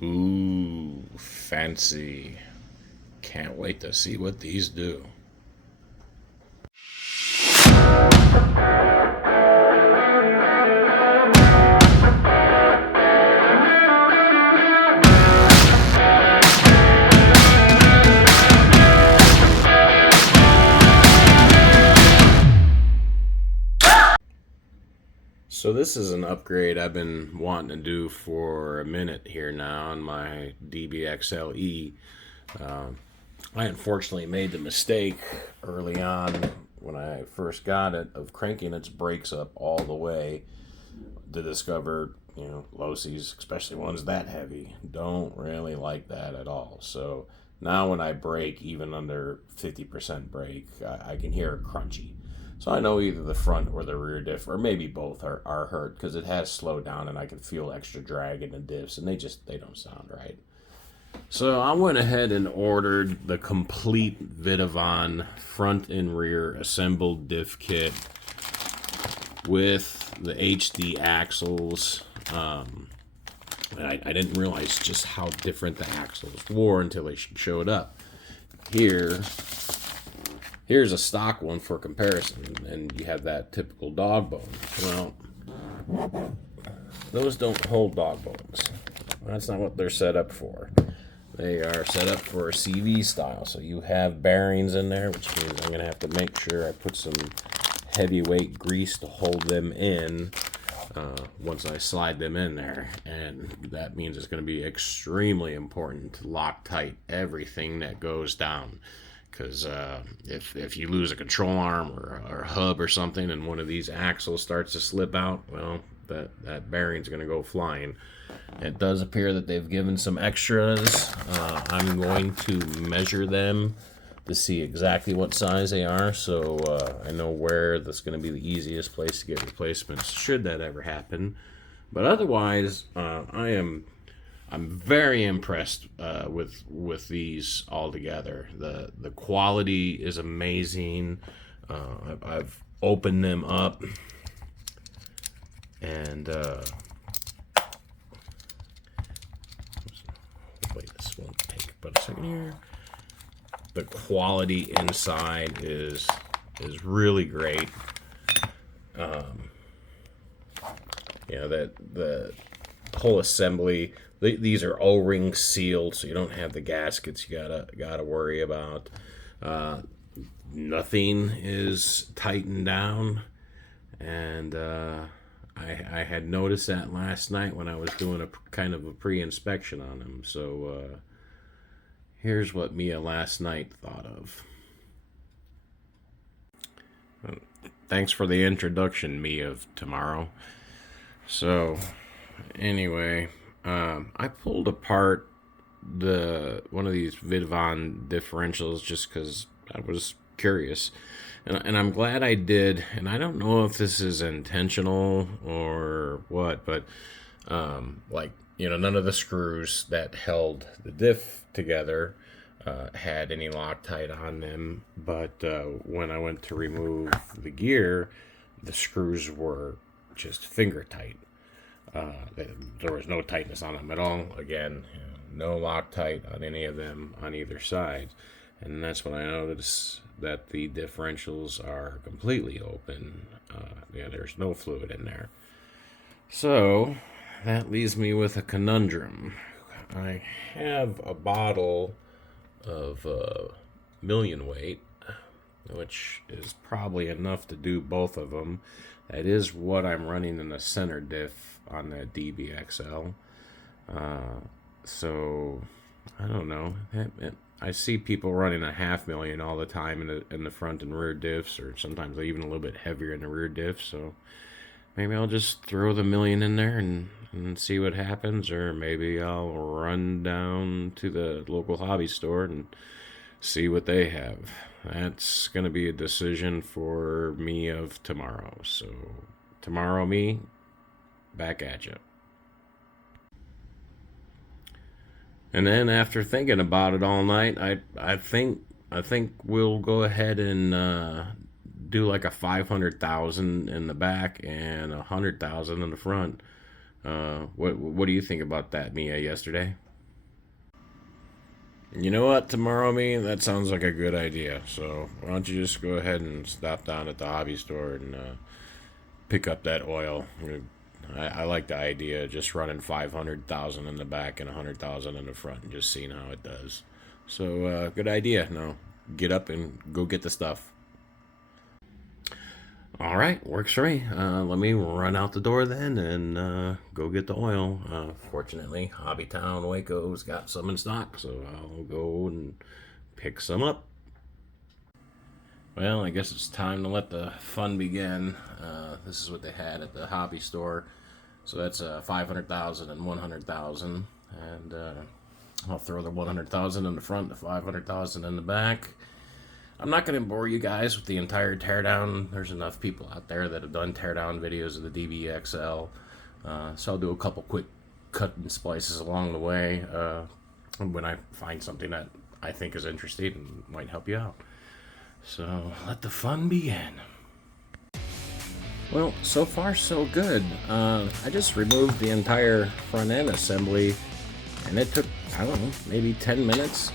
Ooh, fancy. Can't wait to see what these do. So this is an upgrade I've been wanting to do for a minute here now on my DBXL-E. I unfortunately made the mistake early on when I first got it of cranking its brakes up all the way to discover, Losi's, especially ones that heavy, don't really like that at all. So now when I brake, even under 50% brake, I can hear it crunchy. So I know either the front or the rear diff, or maybe both are hurt because it has slowed down and I can feel extra drag in the diffs and they don't sound right. So I went ahead and ordered the complete Vitavon front and rear assembled diff kit with the HD axles. And I didn't realize just how different the axles were until they showed up. Here's a stock one for comparison, and you have that typical dog bone. Well, those don't hold dog bones. That's not what they're set up for. They are set up for a CV style, so you have bearings in there, which means I'm going to have to make sure I put some heavyweight grease to hold them in once I slide them in there. And that means it's going to be extremely important to lock tight everything that goes down. Because if you lose a control arm or a hub or something and one of these axles starts to slip out, well, that bearing's going to go flying. It does appear that they've given some extras. I'm going to measure them to see exactly what size they are, so I know where that's going to be the easiest place to get replacements should that ever happen. But otherwise, I'm very impressed with these altogether. The quality is amazing. I've opened them up, and wait, this won't take but a second here. The quality inside is really great. That the whole assembly. These are O-ring sealed, so you don't have the gaskets you gotta worry about. Nothing is tightened down, and I had noticed that last night when I was doing a kind of a pre-inspection on them. So here's what Mia last night thought of. Thanks for the introduction, Mia of tomorrow. So anyway. I pulled apart one of these Vitavon differentials just because I was curious, and I'm glad I did. And I don't know if this is intentional or what, but none of the screws that held the diff together had any Loctite on them. But when I went to remove the gear, the screws were just finger tight. There was no tightness on them at all. Again, no Loctite on any of them on either side. And that's when I noticed that the differentials are completely open. There's no fluid in there. So that leaves me with a conundrum. I have a bottle of million weight, which is probably enough to do both of them. That is what I'm running in the center diff on the DBXL. So I don't know. I see people running a 500,000 all the time in the front and rear diffs, or sometimes even a little bit heavier in the rear diff. So maybe I'll just throw the million in there and see what happens, or maybe I'll run down to the local hobby store and see what they have. That's going to be a decision for me of tomorrow. So tomorrow, me, back at you. And then after thinking about it all night, I think we'll go ahead and do like a 500,000 in the back and 100,000 in the front. What do you think about that, Mia? Yesterday? You know what, tomorrow, me? That sounds like a good idea. So why don't you just go ahead and stop down at the hobby store and pick up that oil. I like the idea of just running 500,000 in the back and 100,000 in the front and just seeing how it does. So good idea. No, get up and go get the stuff. All right, works for me. Let me run out the door then and go get the oil. Fortunately, Hobbytown Waco's got some in stock, so I'll go and pick some up. Well, I guess it's time to let the fun begin. This is what they had at the hobby store. So that's 500,000 and 100,000, and I'll throw the 100,000 in the front, the 500,000 in the back. I'm not going to bore you guys with the entire teardown. There's enough people out there that have done teardown videos of the DBXL. So I'll do a couple quick cut and splices along the way when I find something that I think is interesting and might help you out. So let the fun begin. Well, so far so good. I just removed the entire front end assembly, and it took, I don't know, maybe 10 minutes.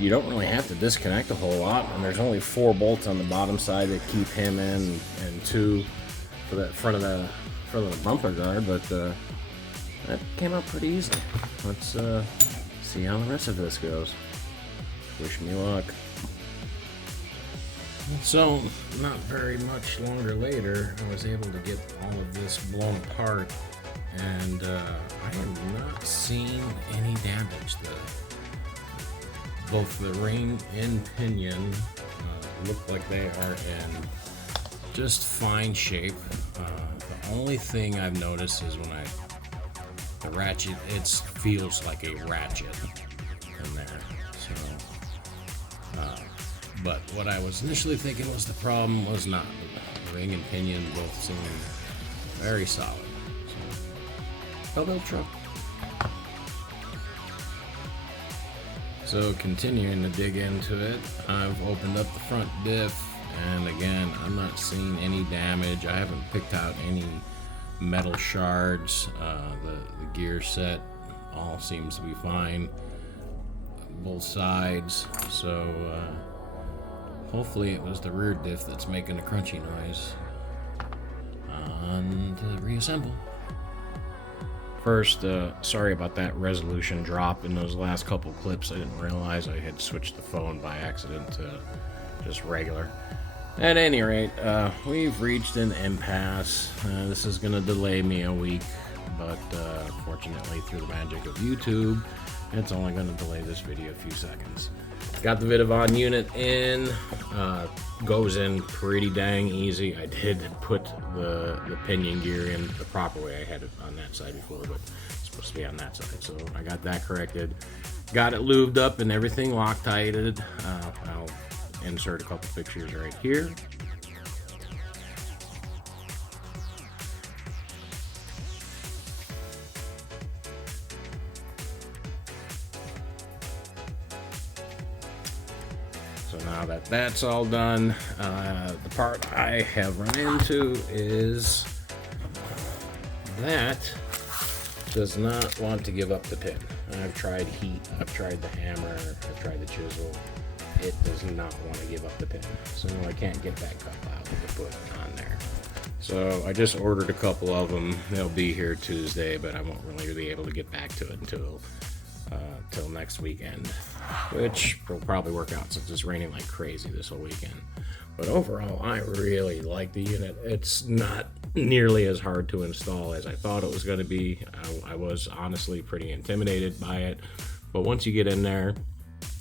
You don't really have to disconnect a whole lot, and there's only 4 bolts on the bottom side that keep him in, and 2 for the front of the bumper guard. But that came out pretty easy. Let's see how the rest of this goes. Wish me luck. So, not very much longer later, I was able to get all of this blown apart, and I have not seen any damage. Both the ring and pinion look like they are in just fine shape. The only thing I've noticed is when the ratchet, it feels like a ratchet in there. So, but what I was initially thinking was the problem was not. The ring and pinion both seem very solid. So, well-built truck. So continuing to dig into it, I've opened up the front diff, and again, I'm not seeing any damage. I haven't picked out any metal shards. The gear set all seems to be fine, both sides. So hopefully it was the rear diff that's making a crunchy noise. And reassemble. First, sorry about that resolution drop in those last couple clips. I didn't realize I had switched the phone by accident to just regular. At any rate, we've reached an impasse. This is going to delay me a week, but fortunately through the magic of YouTube, it's only going to delay this video a few seconds. Got the Vitavon unit in. Goes in pretty dang easy. I did put the pinion gear in the proper way. I had it on that side before, but it's supposed to be on that side. So I got that corrected. Got it lubed up and everything Loctited. I'll insert a couple pictures right here. So now that that's all done, the part I have run into is that does not want to give up the pin. I've tried heat, I've tried the hammer, I've tried the chisel. It does not want to give up the pin. So I can't get that cup out to put on there. So I just ordered a couple of them. They'll be here Tuesday, but I won't really be able to get back to it until next weekend, which will probably work out since it's raining like crazy this whole weekend. But overall, I really like the unit. It's not nearly as hard to install as I thought it was going to be. I was honestly pretty intimidated by it, but once you get in there,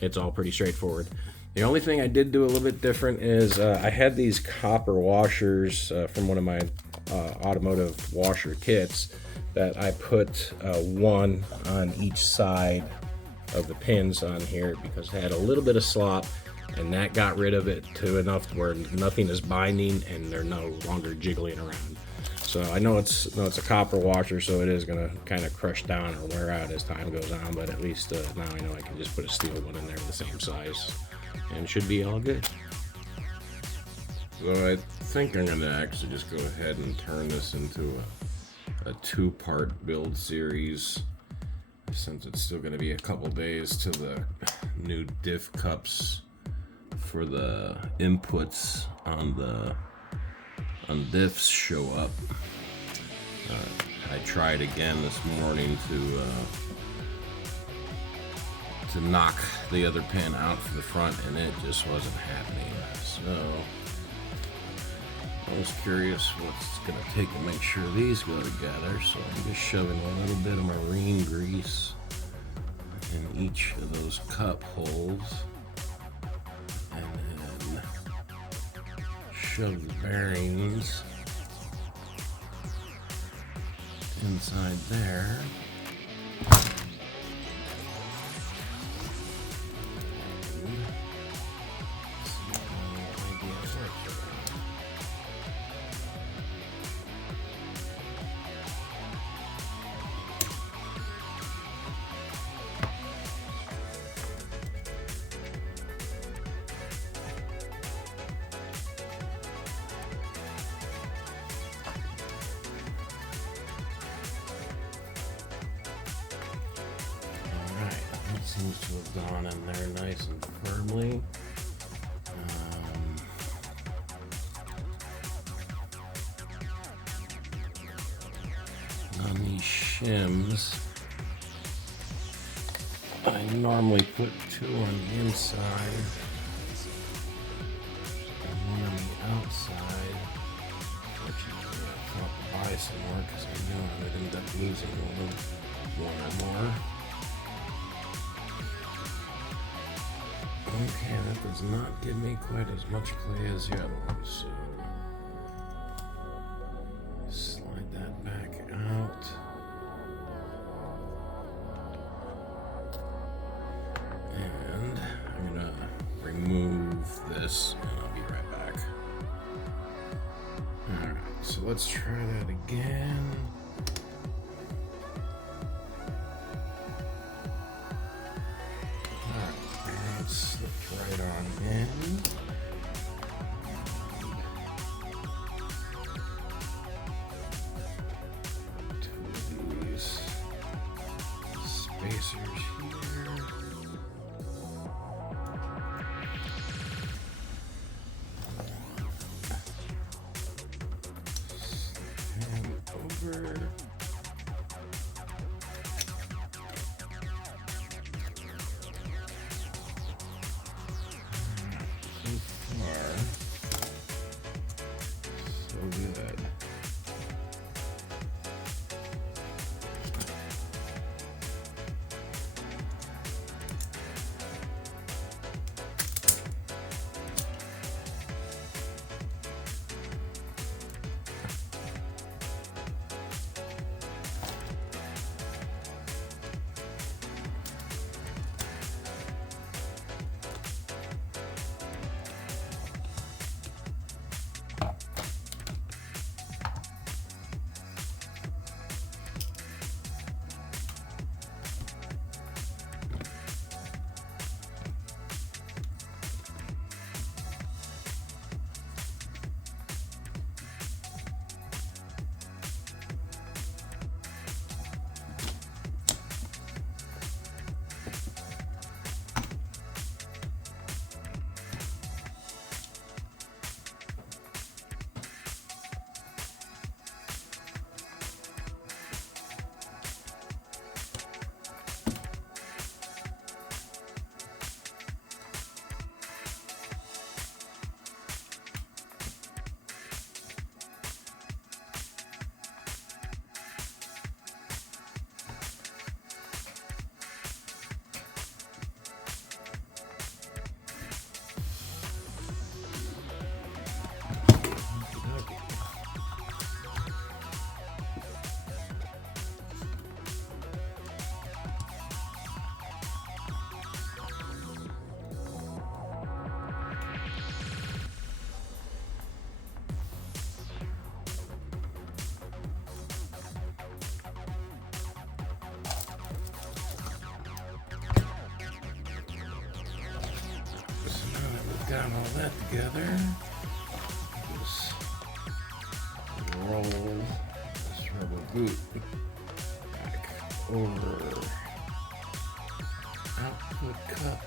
it's all pretty straightforward. The only thing I did do a little bit different is I had these copper washers from one of my automotive washer kits that I put one on each side of the pins on here because it had a little bit of slop, and that got rid of it to enough where nothing is binding and they're no longer jiggling around. So I know it's a copper washer, so it is going to kind of crush down or wear out as time goes on, but at least now I know I can just put a steel one in there the same size and it should be all good. So I think I'm going to actually just go ahead and turn this into a two-part build series. since it's still going to be a couple days till the new diff cups for the inputs on diffs show up. I tried again this morning to knock the other pin out for the front, and it just wasn't happening. So I was curious what's going to take to make sure these go together. So I'm just shoving a little bit of marine grease in each of those cup holes, and then shove the bearings inside there. Seems to have gone in there nice and firmly. On these shims, I normally put 2 on the inside and 1 on the outside. Fortunately, I thought to buy some more because I knew I would end up losing one or more. Okay, that does not give me quite as much play as the other one, so slide that back out. And I'm gonna remove this and I'll be right back. Alright, so let's try that again. Slipped right on in. Two of these spacers here. Slip him over. Good. Got all that together. Just roll this rubber boot back over the cup.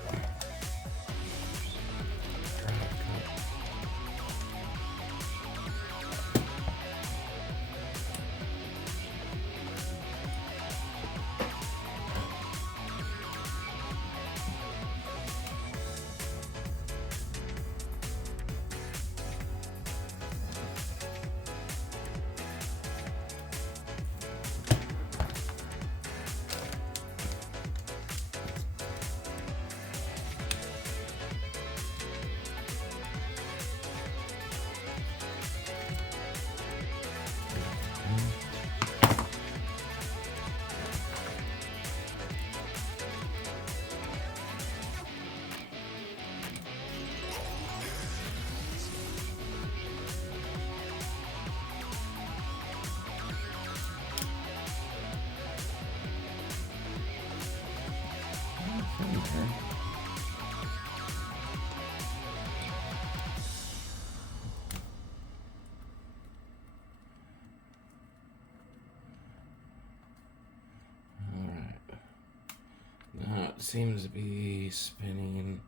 Now it seems to be spinning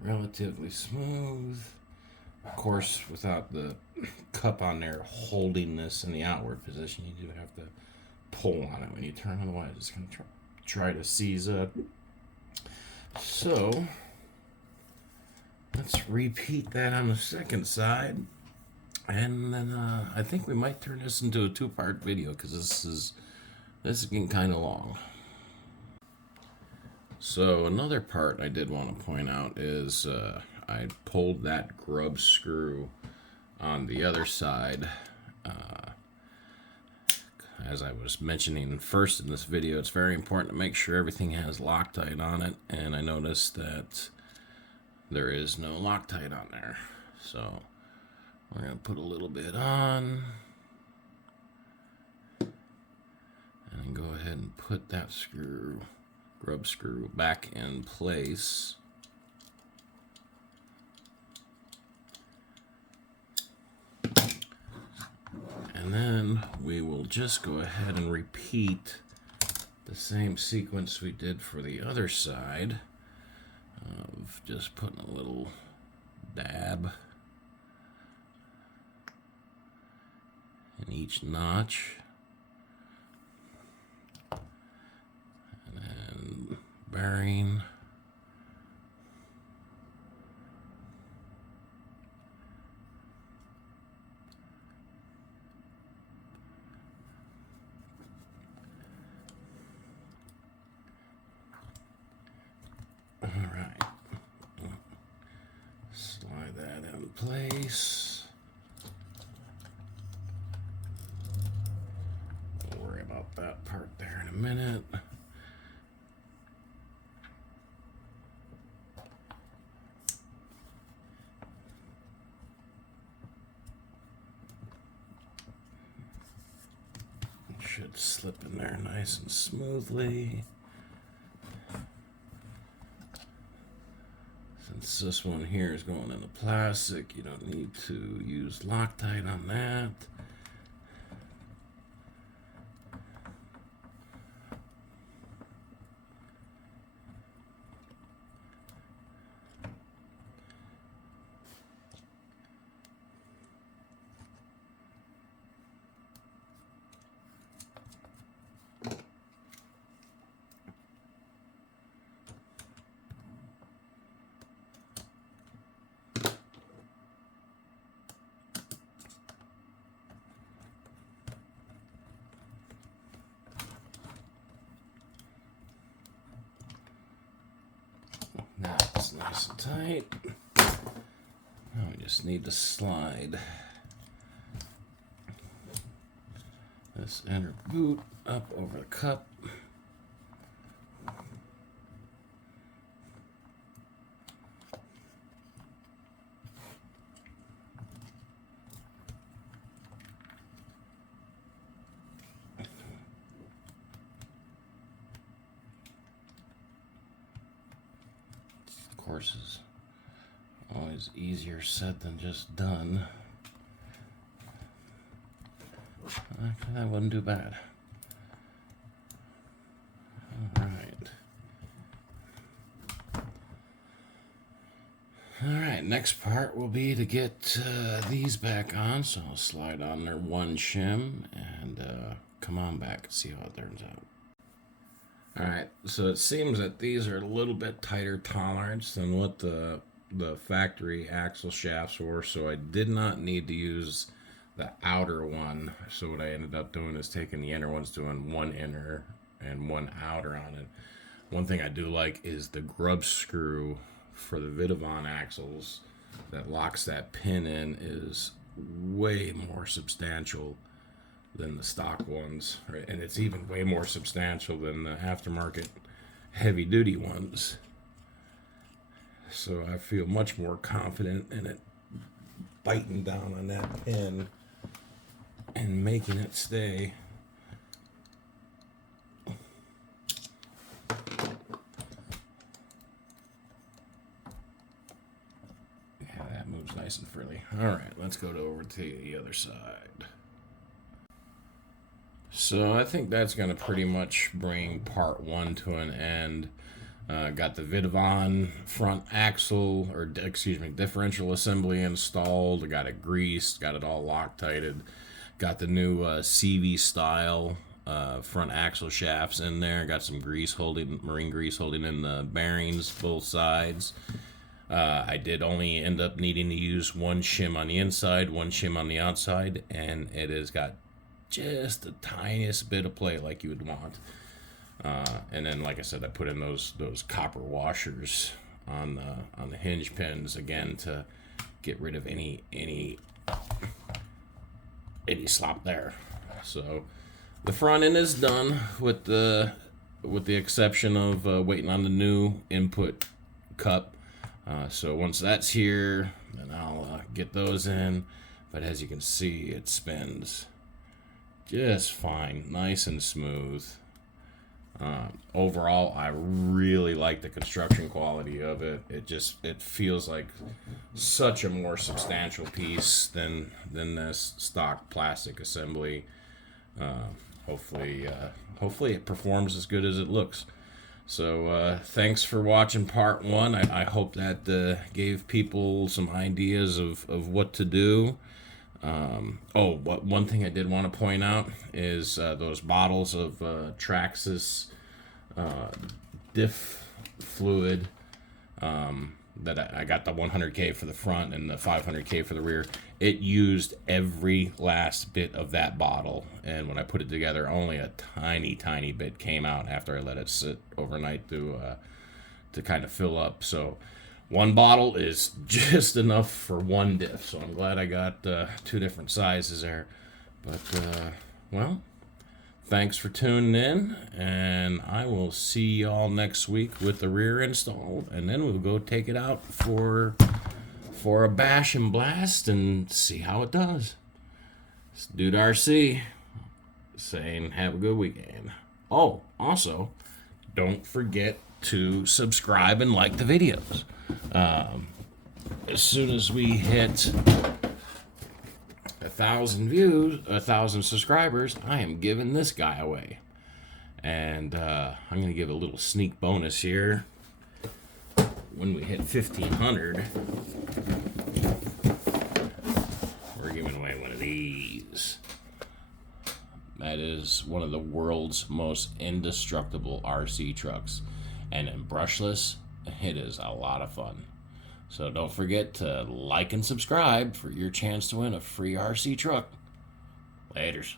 relatively smooth. Of course, without the cup on there holding this in the outward position, you do have to pull on it when you turn, otherwise it's going to try to seize up. So let's repeat that on the second side, and then I think we might turn this into a two-part video because this is getting kind of long. So another part I did want to point out is I pulled that grub screw on the other side. As I was mentioning first in this video, it's very important to make sure everything has Loctite on it, and I noticed that there is no Loctite on there. So we're going to put a little bit on and then go ahead and put that grub screw back in place. And then we will just go ahead and repeat the same sequence we did for the other side of just putting a little dab in each notch. And then bearing. Alright, slide that in place. We'll worry about that part there in a minute. It should slip in there nice and smoothly. Since this one here is going into plastic, you don't need to use Loctite on that. Now it's nice and tight. Now we just need to slide this inner boot up over the cup. Of course, is always easier said than just done. Actually, that wouldn't do bad. All right. next part will be to get these back on, so I'll slide on their one shim and come on back and see how it turns out. Alright, so it seems that these are a little bit tighter tolerance than what the factory axle shafts were, so I did not need to use the outer one. So what I ended up doing is taking the inner ones, doing one inner and one outer on it. One thing I do like is the grub screw for the Vitavon axles that locks that pin in is way more substantial than the stock ones, right? And it's even way more substantial than the aftermarket heavy duty ones. So I feel much more confident in it biting down on that pin and making it stay. Yeah, that moves nice and freely. All right, let's go over to the other side. So I think that's going to pretty much bring part one to an end. Got the Vitavon front axle, or excuse me, differential assembly installed. I got it greased, got it all Loctited. Got the new CV style front axle shafts in there. Got some grease holding, marine grease holding in the bearings, both sides. I did only end up needing to use one shim on the inside, one shim on the outside, and it has got just the tiniest bit of play like you would want. And then, like I said, I put in those copper washers on the hinge pins again to get rid of any slop there. So the front end is done with the exception of waiting on the new input cup. So once that's here, then I'll get those in. But as you can see, it spins just fine, nice and smooth. Overall, I really like the construction quality of it. It feels like such a more substantial piece than this stock plastic assembly. Hopefully it performs as good as it looks. So thanks for watching part one. I hope that gave people some ideas of what to do. One thing I did want to point out is those bottles of Traxxas diff fluid that I got, the 100K for the front and the 500K for the rear. It used every last bit of that bottle, and when I put it together, only a tiny bit came out after I let it sit overnight to kind of fill up. So one bottle is just enough for one diff, so I'm glad I got two different sizes there. But well, thanks for tuning in, and I will see y'all next week with the rear installed, and then we'll go take it out for a bash and blast and see how it does. It's Dude RC saying have a good weekend. Oh, also, don't forget to subscribe and like the videos. As soon as we hit 1,000 views, 1,000 subscribers, I am giving this guy away. And I'm going to give a little sneak bonus here. When we hit 1,500, we're giving away one of these. That is one of the world's most indestructible RC trucks. And in brushless, it is a lot of fun. So don't forget to like and subscribe for your chance to win a free RC truck. Laters.